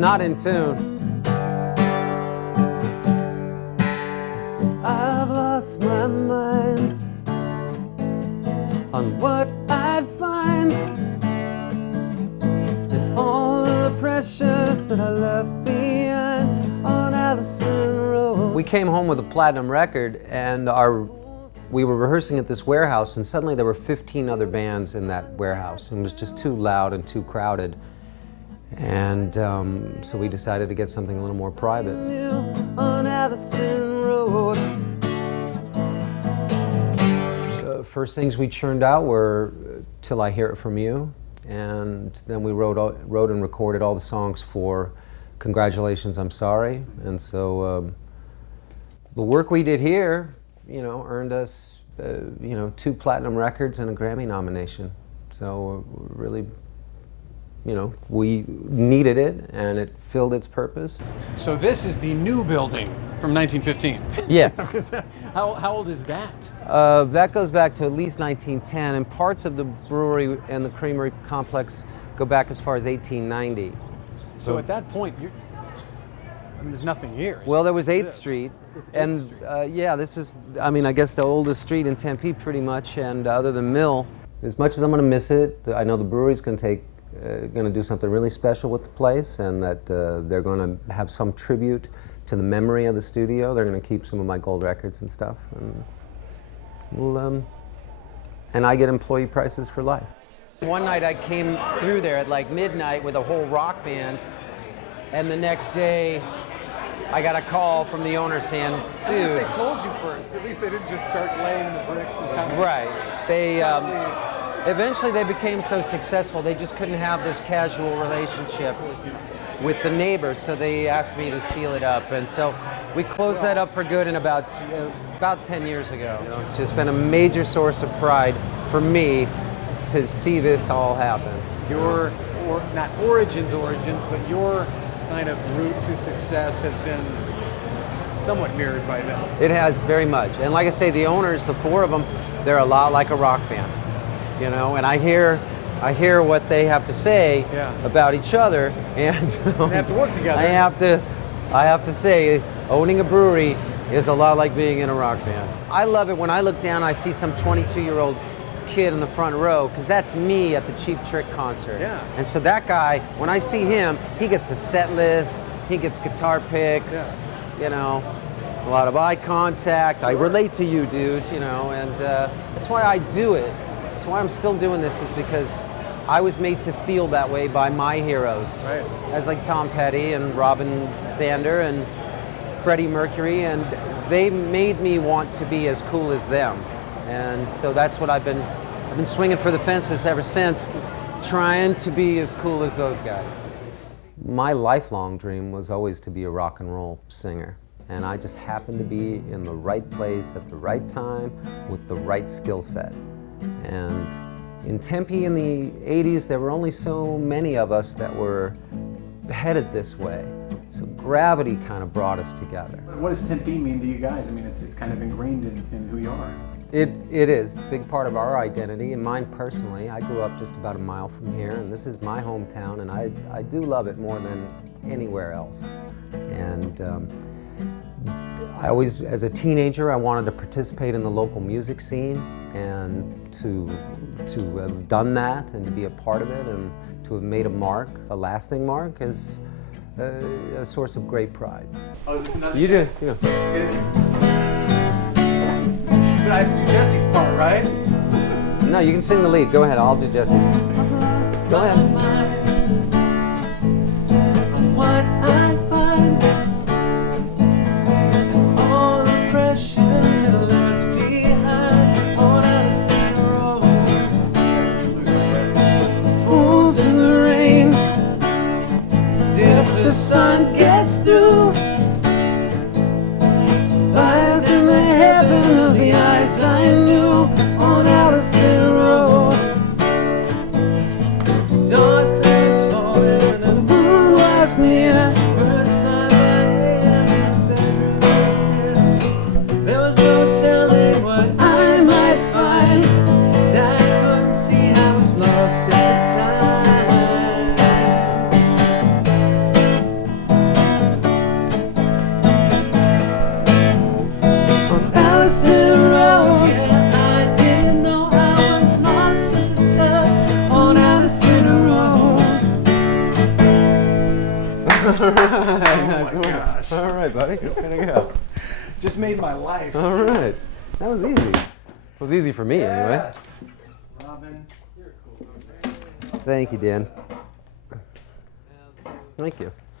not in tune. I've lost my mind on what I'd find and all of the precious that I left behind on Allison Road. We came home with a platinum record, and we were rehearsing at this warehouse, and suddenly there were 15 other bands in that warehouse, and it was just too loud and too crowded. And so we decided to get something a little more private. On Allison Road. The first things we churned out were Till I Hear It From You, and then we wrote and recorded all the songs for Congratulations, I'm Sorry. And so the work we did here, you know, earned us, 2 platinum records and a Grammy nomination. So really, you know, we needed it, and it filled its purpose. So this is the new building from 1915. Yes. How old is that? That goes back to at least 1910, and parts of the brewery and the creamery complex go back as far as 1890. So at that point, there's nothing here. Well, there was 8th Street, and yeah, this is, I guess the oldest street in Tempe pretty much, and other than Mill. As much as I'm going to miss it, I know the brewery's going to do something really special with the place, and that they're going to have some tribute to the memory of the studio. They're going to keep some of my gold records and stuff, and and I get employee prices for life. One night I came through there at like midnight with a whole rock band, and the next day I got a call from the owner saying, dude. At least they told you first. At least they didn't just start laying the bricks and coming. Right. They eventually they became so successful they just couldn't have this casual relationship with the neighbors, so they asked me to seal it up, and so we closed that up for good in about 10 years ago. You know, it's just been a major source of pride for me to see this all happen. Your, not origins, but your kind of route to success has been somewhat mirrored by them. It has very much, and like I say, the owners, the 4 of them, they're a lot like a rock band, you know, and I hear what they have to say about each other, and they have to work together. I have to say, owning a brewery is a lot like being in a rock band. I love it when I look down, I see some 22-year-old kid in the front row, because that's me at the Cheap Trick concert. Yeah. And so that guy, when I see him, he gets a set list, he gets guitar picks, you know, a lot of eye contact. I relate to you, dude, you know, and that's why I do it. That's why I'm still doing this, is because I was made to feel that way by my heroes. Right. As like Tom Petty and Robin Zander and Freddie Mercury, and they made me want to be as cool as them. And so that's what I've been swinging for the fences ever since, trying to be as cool as those guys. My lifelong dream was always to be a rock and roll singer, and I just happened to be in the right place at the right time with the right skill set. And in Tempe in the 80s, there were only so many of us that were headed this way. So gravity kind of brought us together. What does Tempe mean to you guys? I mean, it's kind of ingrained in who you are. It is. It's a big part of our identity, and mine personally. I grew up just about a mile from here, and this is my hometown, and I do love it more than anywhere else. And I always, as a teenager, I wanted to participate in the local music scene, and to have done that and to be a part of it and to have made a mark, a lasting mark, is a source of great pride. Oh, is this another You do, chance? yeah. But I have to do Jesse's part, right? No, you can sing the lead. Go ahead, I'll do Jesse's. Go ahead. What I find, all the pressure left behind on Allison Road. Fools in the rain, if the sun gets through. Fires in the heaven of the eyes I knew on Allison Road. Dark right, buddy. Way to go. Just made my life. All right. That was easy. It was easy for me, anyway. Yes. Robin, you're cool. Thank you, Dan. Thank you.